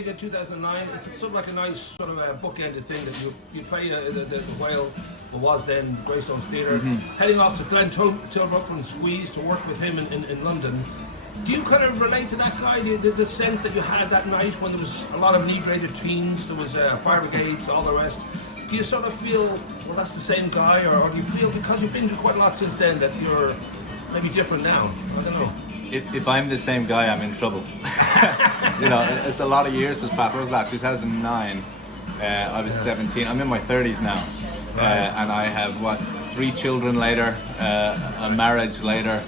think in 2009, it's sort of like a nice sort of a bookended thing that you play the Whale, what was then Greystones Theatre, heading off to Glen Tilbrook from Squeeze to work with him in London. Do you kind of relate to that guy, the sense that you had that night when there was a lot of inebriated teens, there was fire brigades, all the rest? Do you sort of feel, well, that's the same guy, or do you feel, because you've been through quite a lot since then, that you're maybe different now? I don't know. If I'm the same guy, I'm in trouble. You know, it's a lot of years since passed. What was that, 2009? I was 17. I'm in my 30s now. And I have, 3 children later, a marriage later,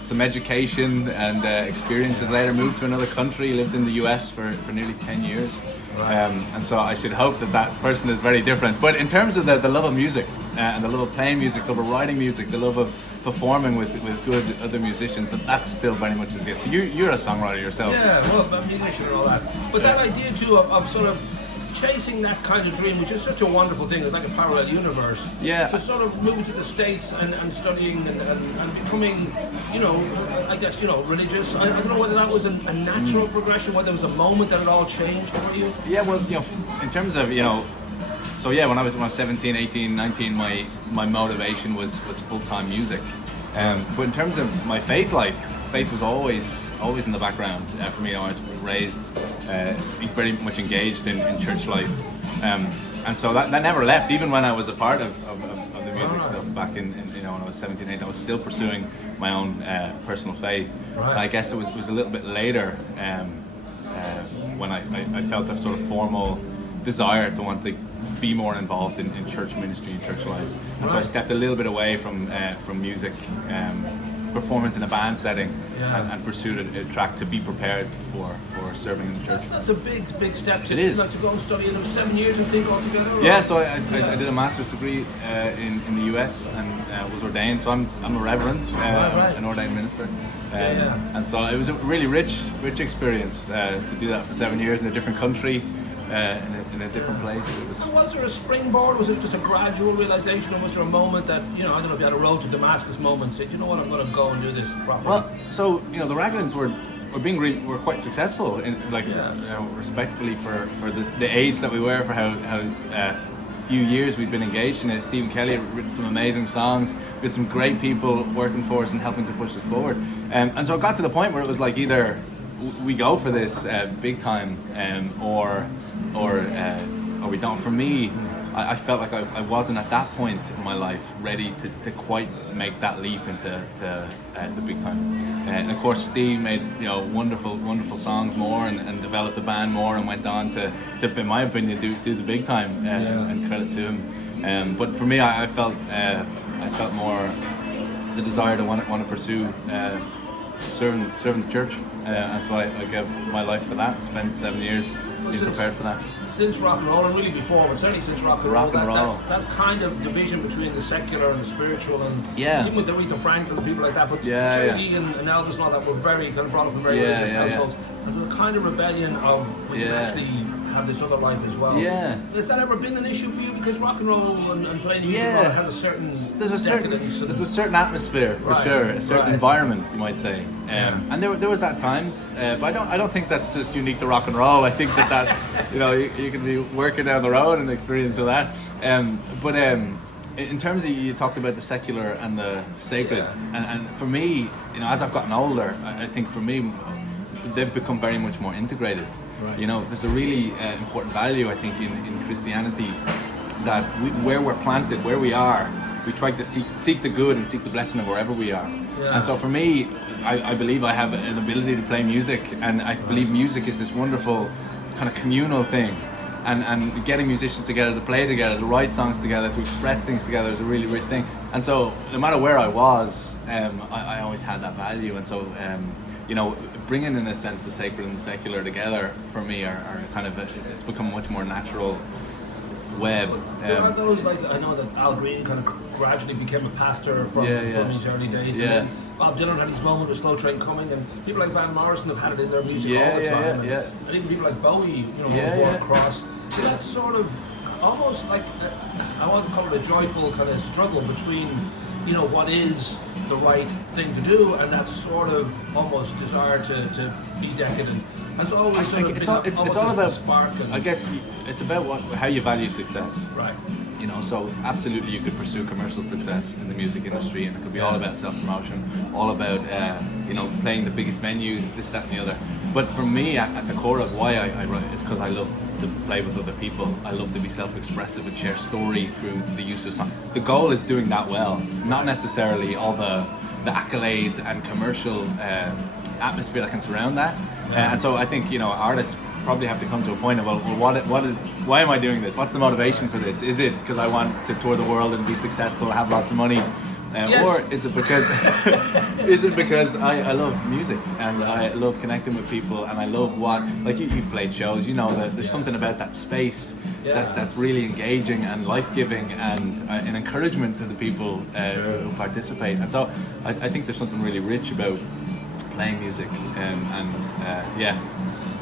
some education and experiences later, moved to another country, lived in the US for nearly 10 years. And so I should hope that person is very different. But in terms of the love of music, and the love of playing music, the love of writing music, the love of performing with good other musicians, that still very much exists. So you're a songwriter yourself. Yeah, well, I'm a musician and all that. But that idea too of sort of chasing that kind of dream, which is such a wonderful thing, it's like a parallel universe. Yeah. To sort of moving to the States and studying and becoming, you know, I guess, you know, religious. I don't know whether that was a natural progression, whether there was a moment that it all changed for you. Yeah, well, you know, in terms of, you know, so yeah, when I was 17, 18, 19, my motivation was full-time music. But in terms of my faith life, faith was always in the background for me. I was raised very much engaged in church life, and so that never left. Even when I was a part of the music stuff back in you know, when I was 17, 18, I was still pursuing my own personal faith. Right. And I guess it was a little bit later when I felt a sort of formal desire to want to be more involved in church ministry and church life, and so I stepped a little bit away from music, performance in a band setting, and pursued a track to be prepared for serving in the church. That's a big step to, it is. Like, to go and study. And it was 7 years, I think, altogether. Or? Yeah, so I did a master's degree in the US and was ordained. So I'm a reverend, an ordained minister, and so it was a really rich experience to do that for 7 years in a different country. In a different place. Was there a springboard? Was it just a gradual realization, or was there a moment that, you know, I don't know if you had a road to Damascus moment, said, you know what, I'm going to go and do this properly? Well, so you know, the Raglans were quite successful in, like, you know, respectfully for the age that we were, for how few years we'd been engaged in it. Stephen Kelly had written some amazing songs. We had some great people working for us and helping to push us forward. And so it got to the point where it was like, either we go for this big time, or we don't. For me, I felt like I wasn't at that point in my life ready to quite make that leap into the big time. And of course, Steve made, you know, wonderful songs more, and developed the band more, and went on to in my opinion, do the big time. And credit to him. But for me, I felt more the desire to want to pursue serving the church. And so I gave my life to that and spent 7 years being prepared for that. Since rock and roll, and really before, but certainly since rock and roll, that kind of division between the secular and the spiritual, and even with Aretha Franklin and people like that, but J.D. and Elvis and all that were very kind of brought up in very religious households. And so the kind of rebellion of we can actually have this other life as well. Has that ever been an issue for you? Because rock and roll and playing music has a certain there's a certain atmosphere for sure, a certain environment, you might say. And there was that times, but I don't think that's just unique to rock and roll. I think that you know, you can be working down the road and experience that. But in terms of, you talked about the secular and the sacred, and for me, you know, as I've gotten older, I think for me, they've become very much more integrated. You know, there's a really important value, I think, in Christianity, that where we're planted, where we are, we try to seek the good and seek the blessing of wherever we are. And so for me, I believe I have an ability to play music, and I believe music is this wonderful kind of communal thing, and getting musicians together to play together, to write songs together, to express things together is a really rich thing. And so no matter where I was, I always had that value. And so you know, bringing, in a sense, the sacred and the secular together for me are kind of it's become a much more natural web. There are those, like, I know that Al Green kind of gradually became a pastor from his early days. And then Bob Dylan had his moment with Slow Train Coming, and people like Van Morrison have had it in their music all the time. And even people like Bowie, you know, walk across. So that's sort of almost like, I want to call it a joyful kind of struggle between, you know, what is the right thing to do, and that sort of almost desire to be decadent. Has always sort of it's been all, it's almost all a about, spark. And, I guess, it's about how you value success. right. You know, so absolutely you could pursue commercial success in the music industry, and it could be all about self-promotion, all about you know, playing the biggest venues, this, that and the other. But for me, at the core of why I write is because I love to play with other people. I love to be self-expressive and share story through the use of song. The goal is doing that well, not necessarily all the accolades and commercial atmosphere that can surround that. And so I think, you know, artists probably have to come to a point of, well, why am I doing this? What's the motivation for this? Is it because I want to tour the world and be successful, have lots of money? Yes. Or is it because I love music and I love connecting with people, and I love like you've played shows, you know, that there's something about that space that's really engaging and life-giving and an encouragement to the people who participate. And so I think there's something really rich about playing music and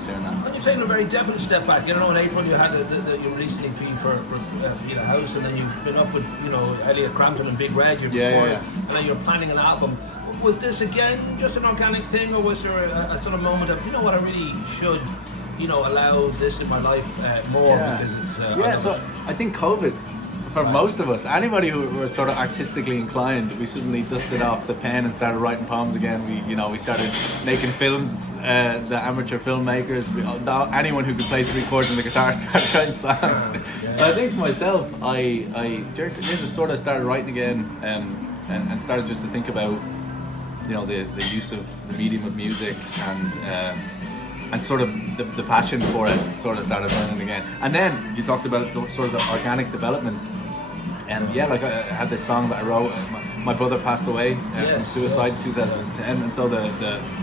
sharing that. But you've taken a very definite step back. You know, in April you had you released an EP for Vita House, and then you've been up with, you know, Elliot Crampton and Big Red. You're recording, and then you're planning an album. Was this again just an organic thing, or was there a sort of moment of, you know what, I really should, you know, allow this in my life more because it's so I think COVID, for most of us, anybody who were sort of artistically inclined, we suddenly dusted off the pen and started writing poems again. We started making films. The amateur filmmakers, anyone who could play 3 chords on the guitar started writing songs. But I think for myself, I just sort of started writing again, and started just to think about, you know, the use of the medium of music, and sort of the passion for it sort of started burning again. And then you talked about sort of the organic development. And like I had this song that I wrote. My brother passed away from suicide in 2010, and so the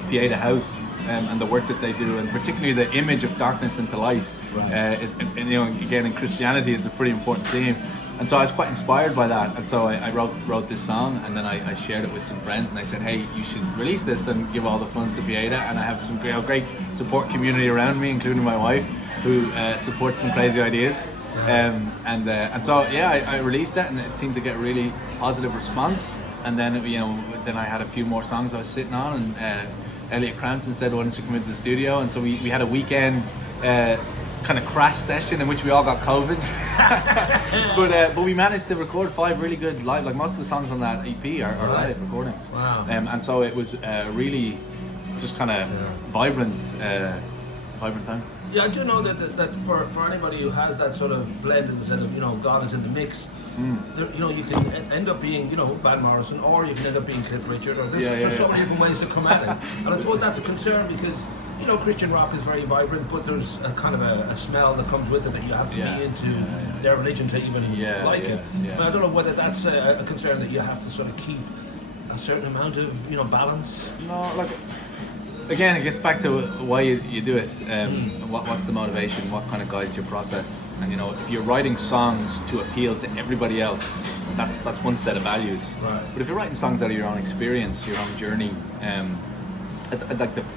PA to House and the work that they do, and particularly the image of darkness into light, is, and, you know, again in Christianity is a pretty important theme. And so I was quite inspired by that, and so I wrote this song, and then I shared it with some friends, and they said, hey, you should release this and give all the funds to Pieta. And I have some great support community around me, including my wife, who supports some crazy ideas. And so I released that, and it seemed to get really positive response. And then then I had a few more songs I was sitting on, and Elliot Crampton said, why don't you come into the studio? And so we had a weekend kind of crash session in which we all got COVID. but we managed to record 5 really good live, like most of the songs on that EP are live recordings. Wow. And so it was really just kind of vibrant time. Yeah, I do know that for anybody who has that sort of blend, as I said, of, you know, God is in the mix, there, you know, you can end up being, you know, Van Morrison, or you can end up being Cliff Richard, or there's so many different ways to come at it. And I suppose that's a concern because, you know, Christian rock is very vibrant, but there's a kind of a smell that comes with it that you have to be into their religion to even like it. But I don't know whether that's a concern that you have to sort of keep a certain amount of, you know, balance. No, like, again, it gets back to why you do it. What's the motivation? What kind of guides your process? And, you know, if you're writing songs to appeal to everybody else, that's one set of values. Right. But if you're writing songs out of your own experience, your own journey,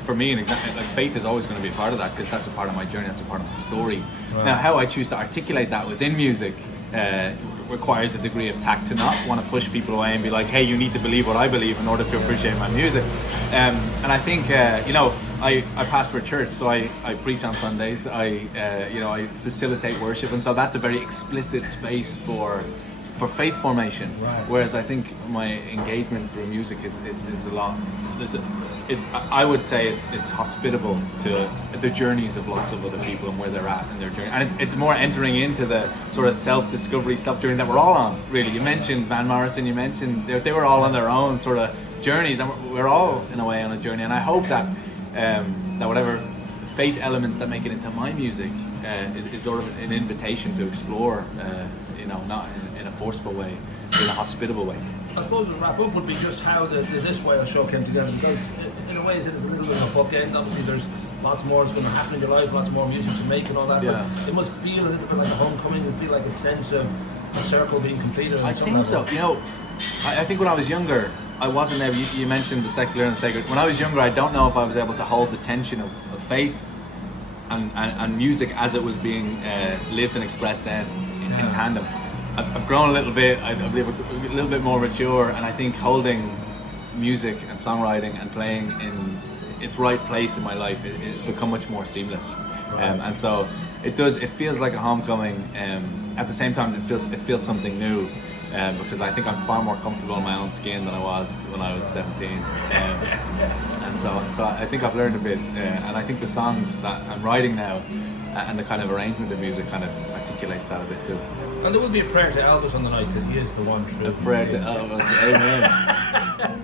for me, an example, like faith is always going to be a part of that, because that's a part of my journey, that's a part of my story. Right. Now, how I choose to articulate that within music requires a degree of tact, to not want to push people away and be like, hey, you need to believe what I believe in order to appreciate my music. And I think, you know, I pastor a church, so I preach on Sundays, I facilitate worship, and so that's a very explicit space for faith formation. Right. Whereas I think my engagement through music is a lot. I would say it's hospitable to the journeys of lots of other people and where they're at in their journey, and it's more entering into the sort of self-discovery, self-journey that we're all on. Really, you mentioned Van Morrison, you mentioned they were all on their own sort of journeys, and we're all in a way on a journey. And I hope that that whatever faith elements that make it into my music is sort of an invitation to explore, not in a forceful way, in a hospitable way. I suppose the wrap up would be just how the This Way show came together, because in a way it's a little bit of a bookend. Obviously there's lots more that's going to happen in your life, lots more music to make and all that, but it must feel a little bit like a homecoming and feel like a sense of a circle being completed. I think so. You know, I think when I was younger, I wasn't able, you mentioned the secular and the sacred. When I was younger, I don't know if I was able to hold the tension of faith and music as it was being lived and expressed then in tandem. I've grown a little bit, I believe a little bit more mature, and I think holding music and songwriting and playing in its right place in my life, it's become much more seamless. And so it feels like a homecoming. At the same time, it feels something new, because I think I'm far more comfortable in my own skin than I was when I was 17. And so I think I've learned a bit, and I think the songs that I'm writing now and the kind of arrangement of music kind of articulates that a bit too. And there will be a prayer to Elvis on the night, because he is the one true. A prayer to Elvis, amen.